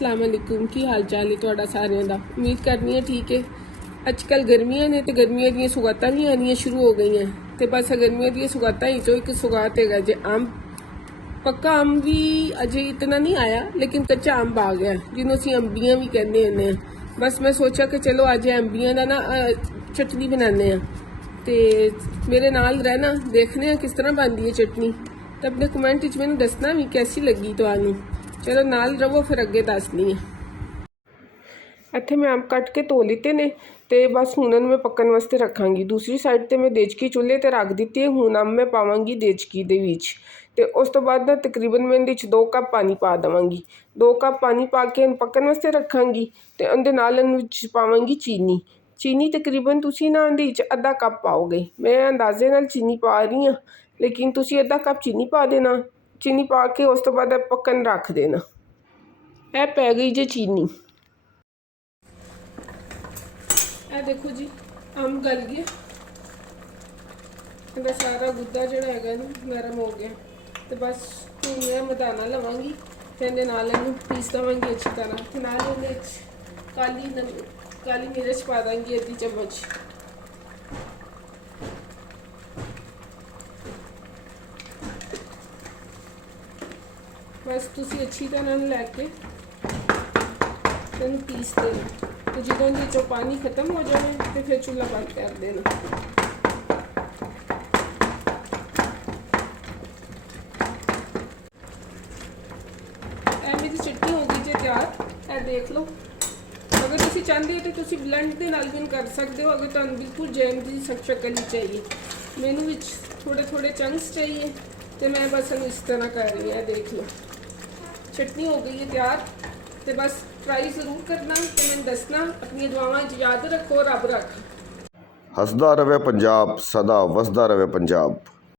अस्सलाम वालेकुम। की हाल चाल है तुहाडा सारिਆਂ ਦਾ? उम्मीद करनी है ठीक है। अजकल गर्मियां ने तो गर्मियां दी सुगातां भी आनियां शुरू हो गई हैं तो बस गर्मियां दी सुगातां ही चो एक सुगात है जे अंब। पक्का अंब भी अजे इतना नहीं आया लेकिन कच्चा अंब आ गया जिन्हों असीं अंबियां भी कहते हैं। बस मैं सोचा कि चलो अज अंबियां का ना चटनी बनाने तो मेरे नाल रहना देखने किस तरह बनती है चटनी तो अपने कमेंट च मैनूं दसना भी कैसी लगी तुहानूं। चलो नाल रवो फिर अगे दसनी है। इत्थे मैं अंब कट के धो लिते ने तो बस हुण मैं पकन वास्ते रखांगी। दूसरी साइड ते मैं देचकी चुल्हे ते रख दी है। हुण अंब मैं पावांगी देचकी दे विच ते उस तो बाद ना तकरीबन मैं इहदे 2 कप पानी पा देवांगी। 2 कप पानी पा के पकन वास्ते रखांगी ते उहदे नाल इहदे पावांगी चीनी। चीनी तकरीबन तुसी ना इहदे विच आधा कप पाओगे। मैं अंदाजे नाल चीनी पा रही हाँ लेकिन तुसी आधा कप चीनी पा देना। चीनी पा के उस तो बाद पकन रख देना। यह पै गई जे चीनी। ਇਹ देखो जी अंब गल गया ਇਹਦਾ सारा गुद्दा ਜਿਹੜਾ ਹੈਗਾ ਨਾ नरम हो गया तो बस ਹੁਣ मैं मदाना लवांगी ਤੇ ਇਹਦੇ ਨਾਲ ਇਹਨੂੰ ਪੀਸ ਦਵਾਂਗੀ अच्छी तरह ਤੇ ਨਾਲ ਇਹਦੇ ਵਿੱਚ काली मिर्च पा ਦਾਂਗੀ आधी चम्मच। बस तुसी अच्छी तरह लैके ਇਹਨੂੰ पीस देना तो जो ये पानी खत्म हो जाए तो फिर चूल्हा बंद कर देना। मेरी चटनी हो गई जो तैयार है देख लो। अगर तुम चाहते हो तो तुम ब्लेंड के नाल भी कर सकते हो। अगर तुम बिल्कुल जैम की शक्ल चाहिए मैनू विच थोड़े थोड़े चंक्स चाहिए तो मैं बस इस तरह कर रही है। देख लो चटनी हो गई है तैयार तो बस ट्राई जरूर करना तो मैं दसना। अपनी दुआवां याद रखो। रब रख। हसदा रवे पंजाब सदा वसदा रवे पंजाब।